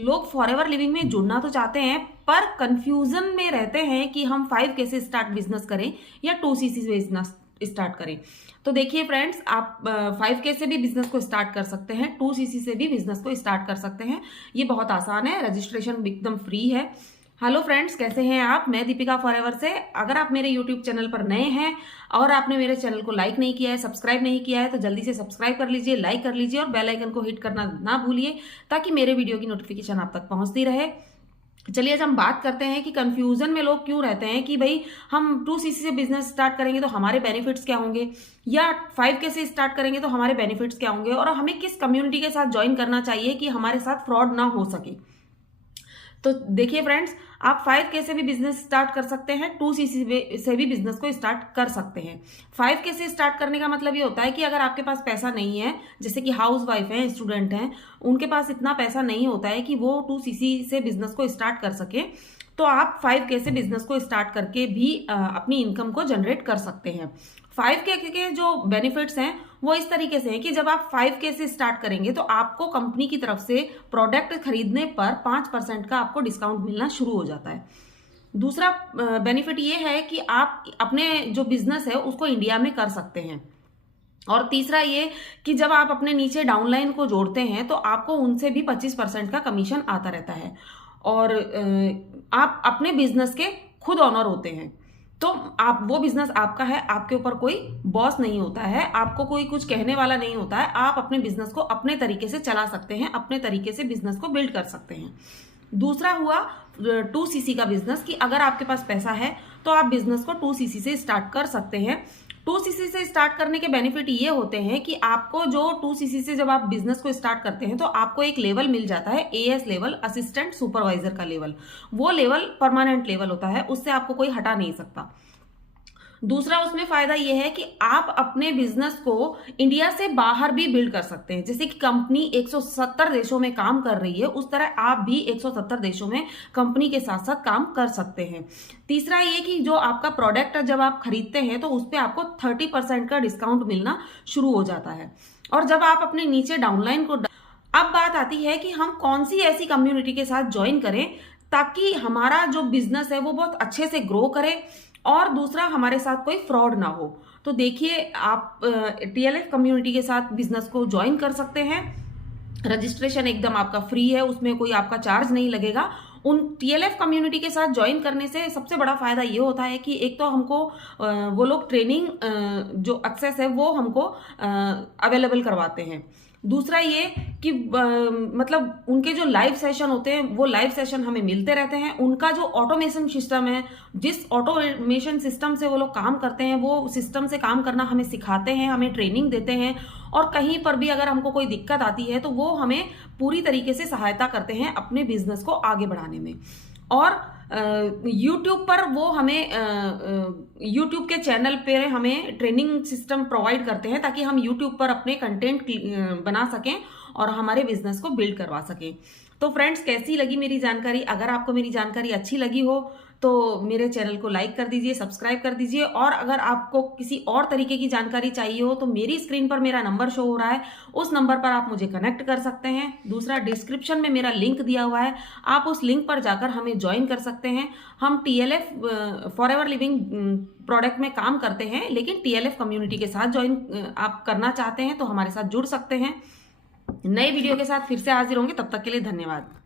लोग forever living में जुड़ना तो चाहते हैं पर कंफ्यूजन में रहते हैं कि हम 5K से स्टार्ट बिजनेस करें या 2CC से बिजनेस स्टार्ट करें। तो देखिए फ्रेंड्स, आप 5K से भी बिजनेस को स्टार्ट कर सकते हैं, 2CC से भी बिजनेस को स्टार्ट कर सकते हैं। ये बहुत आसान है, रजिस्ट्रेशन एकदम फ्री है। हेलो फ्रेंड्स, कैसे हैं आप? मैं दीपिका फॉरएवर से। अगर आप मेरे यूट्यूब चैनल पर नए हैं और आपने मेरे चैनल को लाइक नहीं किया है, सब्सक्राइब नहीं किया है, तो जल्दी से सब्सक्राइब कर लीजिए, लाइक कर लीजिए और बेल आइकन को हिट करना ना भूलिए ताकि मेरे वीडियो की नोटिफिकेशन आप तक पहुंचती रहे। चलिए आज हम बात करते हैं कि कंफ्यूजन में लोग क्यों रहते हैं कि भाई हम 2CC से बिजनेस स्टार्ट करेंगे तो हमारे बेनिफिट्स क्या होंगे, या 5K से स्टार्ट करेंगे तो हमारे बेनिफिट्स क्या होंगे, और हमें किस कम्युनिटी के साथ ज्वाइन करना चाहिए कि हमारे साथ फ्रॉड ना हो सके। तो देखिए फ्रेंड्स, आप 5K से भी बिजनेस स्टार्ट कर सकते हैं, 2CC से भी बिजनेस को स्टार्ट कर सकते हैं। 5K से स्टार्ट करने का मतलब ये होता है कि अगर आपके पास पैसा नहीं है, जैसे कि हाउस वाइफ हैं, स्टूडेंट हैं, उनके पास इतना पैसा नहीं होता है कि वो 2CC से बिजनेस को स्टार्ट कर सके, तो आप 5K से बिजनेस को स्टार्ट करके भी अपनी इनकम को जनरेट कर सकते हैं। 5K के जो बेनिफिट्स हैं वो इस तरीके से हैं कि जब आप 5K से स्टार्ट करेंगे तो आपको कंपनी की तरफ से प्रोडक्ट खरीदने पर 5% का आपको डिस्काउंट मिलना शुरू हो जाता है। दूसरा बेनिफिट ये है कि आप अपने जो बिजनेस है उसको इंडिया में कर सकते हैं। और तीसरा ये कि जब आप अपने नीचे डाउनलाइन को जोड़ते हैं तो आपको उनसे भी 25% का कमीशन आता रहता है और आप अपने बिजनेस के खुद ऑनर होते हैं। तो आप वो बिजनेस आपका है, आपके ऊपर कोई बॉस नहीं होता है, आपको कोई कुछ कहने वाला नहीं होता है। आप अपने बिजनेस को अपने तरीके से चला सकते हैं, अपने तरीके से बिजनेस को बिल्ड कर सकते हैं। दूसरा हुआ 2CC का बिजनेस कि अगर आपके पास पैसा है तो आप बिजनेस को 2CC से स्टार्ट कर सकते हैं। 2CC से स्टार्ट करने के बेनिफिट ये होते हैं कि आपको जो 2CC से जब आप बिजनेस को स्टार्ट करते हैं तो आपको एक लेवल मिल जाता है, AS लेवल, असिस्टेंट सुपरवाइजर का लेवल। वो लेवल परमानेंट लेवल होता है, उससे आपको कोई हटा नहीं सकता। दूसरा उसमें फायदा यह है कि आप अपने बिजनेस को इंडिया से बाहर भी बिल्ड कर सकते हैं। जैसे कि कंपनी 170 देशों में काम कर रही है, उस तरह आप भी 170 देशों में कंपनी के साथ साथ काम कर सकते हैं। तीसरा ये कि जो आपका प्रोडक्ट जब आप खरीदते हैं तो उस पर आपको 30% का डिस्काउंट मिलना शुरू हो जाता है। और जब आप अपने नीचे डाउनलाइन को, अब बात आती है कि हम कौन सी ऐसी कम्युनिटी के साथ ज्वाइन करें ताकि हमारा जो बिजनेस है वो बहुत अच्छे से ग्रो करे और दूसरा हमारे साथ कोई फ्रॉड ना हो। तो देखिए, आप TLF कम्युनिटी के साथ बिजनेस को ज्वाइन कर सकते हैं। रजिस्ट्रेशन एकदम आपका फ्री है, उसमें कोई आपका चार्ज नहीं लगेगा। उन TLF कम्युनिटी के साथ ज्वाइन करने से सबसे बड़ा फायदा ये होता है कि एक तो हमको वो लोग ट्रेनिंग जो एक्सेस है वो हमको अवेलेबल करवाते हैं। दूसरा ये कि मतलब उनके जो लाइव सेशन होते हैं वो लाइव सेशन हमें मिलते रहते हैं। उनका जो ऑटोमेशन सिस्टम है, जिस ऑटोमेशन सिस्टम से वो लोग काम करते हैं, वो सिस्टम से काम करना हमें सिखाते हैं, हमें ट्रेनिंग देते हैं। और कहीं पर भी अगर हमको कोई दिक्कत आती है तो वो हमें पूरी तरीके से सहायता करते हैं अपने बिजनेस को आगे बढ़ाने में। और YouTube पर वो हमें YouTube के चैनल पे हमें ट्रेनिंग सिस्टम प्रोवाइड करते हैं ताकि हम YouTube पर अपने कंटेंट बना सकें और हमारे बिजनेस को बिल्ड करवा सकें। तो फ्रेंड्स, कैसी लगी मेरी जानकारी? अगर आपको मेरी जानकारी अच्छी लगी हो तो मेरे चैनल को लाइक कर दीजिए, सब्सक्राइब कर दीजिए। और अगर आपको किसी और तरीके की जानकारी चाहिए हो तो मेरी स्क्रीन पर मेरा नंबर शो हो रहा है, उस नंबर पर आप मुझे कनेक्ट कर सकते हैं। दूसरा, डिस्क्रिप्शन में मेरा लिंक दिया हुआ है, आप उस लिंक पर जाकर हमें ज्वाइन कर सकते हैं। हम TLF फॉरएवर लिविंग प्रोडक्ट में काम करते हैं, लेकिन TLF कम्युनिटी के साथ ज्वाइन आप करना चाहते हैं तो हमारे साथ जुड़ सकते हैं। नए वीडियो के साथ फिर से हाजिर होंगे, तब तक के लिए धन्यवाद।